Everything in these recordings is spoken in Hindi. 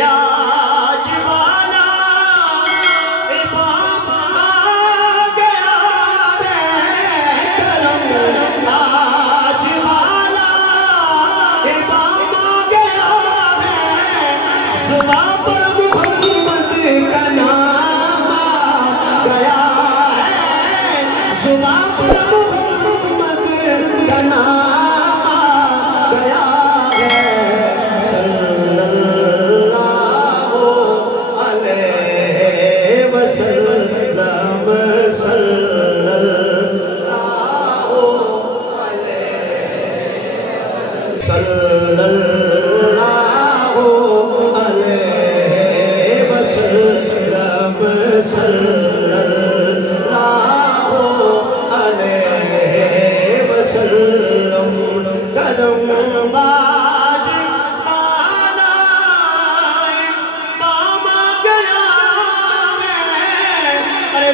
आज वाला इमाम आ गया है, आज वाला इमाम आ गया है, जुबां पर मोहम्मद का नाम आ गया है, जुबां पर मोहम्मद का नाम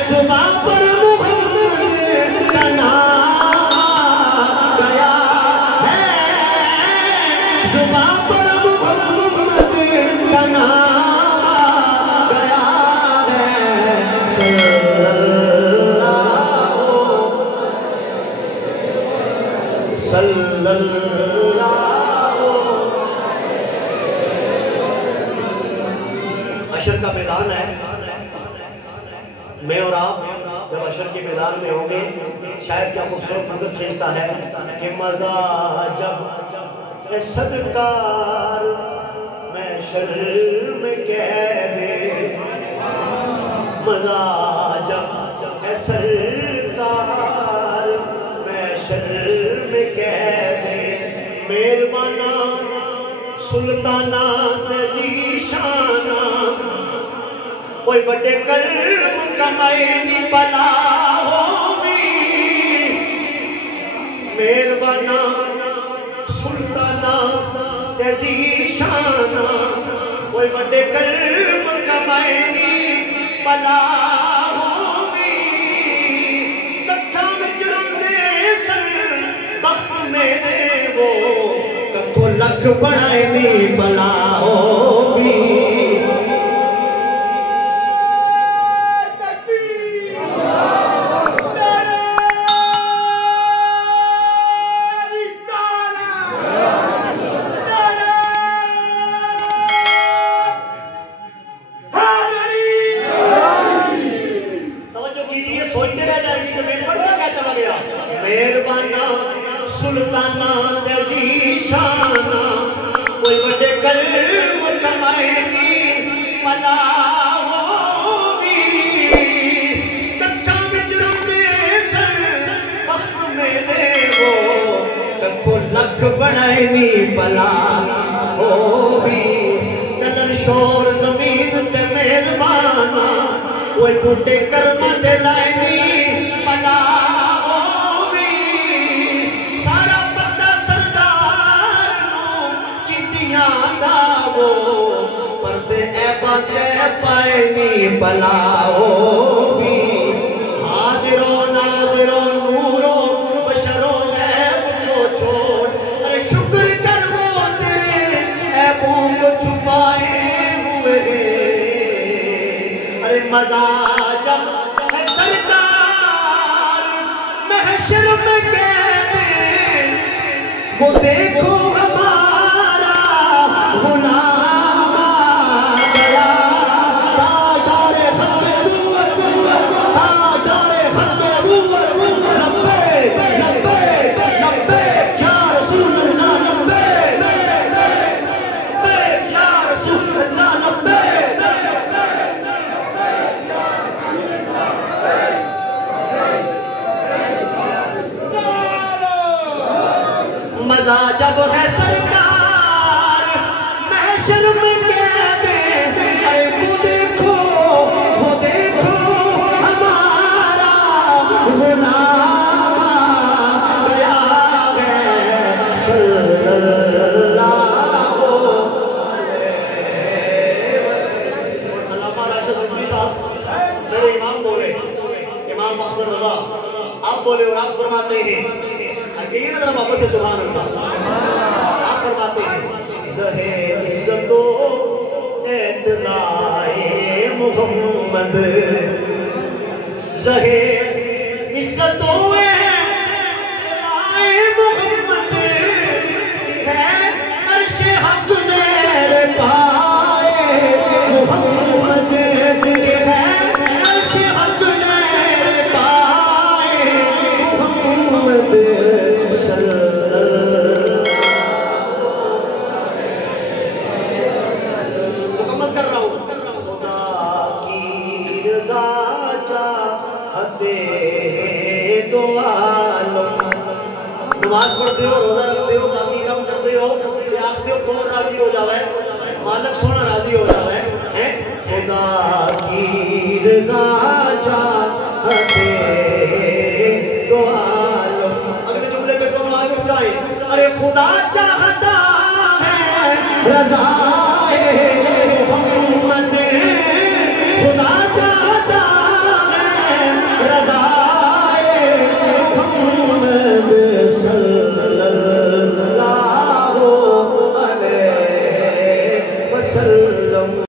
जुबां पर मोहम्मद का नाम गया है, जुबां पर मोहम्मद का नाम गया है, सल्लल्लाहु अशर का मैदान है। मैं और आप जब अशर के मैदान में होंगे, शायद क्या खूबसूरत मंजर खींचता है कि मजा जब सदकार मैं शर में कह दे, मजा जब सरकार मैं शर में कह दे, मेहरबाना सुल्ताना तजीशाना कोई बड़े कर्म कमाई भला होगी, मेहरबाना सुल्ताना तजीशाना कोई बड़े कर्म कमाई भला होगी, कथा विच रोंदे सन बख्त मेरे वो कखो लख बनाए नी भला होगी। मेहरबाना सुल्ताना तजीशाना कोई बड़े कर्म कमाएगी भला होगी, कथा विच रोंदे सन वक्त मेरे वो कखो लख बनाए नी भला होगी, कलर शोर जमीन ते मेहरबाना कोई बूटे कर्म दे लाए नी भला पर्दे पाए नी भला होगी, हाजिरो नाजिरो नूरो बशरो ऐब को छोड़, अरे शुक्र कर वो तेरे ऐबों को छुपाए हुए, अरे मजा जब है सरकार महशर में कह दे, वो देखो हमारा गुलाम मजा जब है सरकार महशर में कह दे, अरे वो देखो हमारा गुलाम गया है, सल्लल्लाहु अलैहि वसल्लम। अल्लामा राशिद रिजवी साहब मेरे इमाम बोले, इमाम अहमद रज़ा आप बोले और आप फरमाते हैं, कहिए ना वापस से सुभान अल्लाह, आप फरमाते हैं ज़हे इज़्ज़तो ए इत्तलाए मोहम्मद ज़हे इज्जतों इत्तलाए मोहम्मद है अर्शे हक़ ज़ेर पाए मोहम्मद है अर्शे हक़ ज़ेर पाए मोहम्मद मुकम्मल कर रहा हूँ। खुदा की रज़ा चाहते दो आलम। नमाज पढ़ते हो, रोजा रखते हो, बाकी काम करते हो, आखते हो कौन राजी हो जावे, मालिक सोना राजी हो जावे हैं। खुदा की रज़ा चाहते दो आलम। अगले जुमले पे दोनों आगे जाए। अरे खुदा चाहता है रज़ा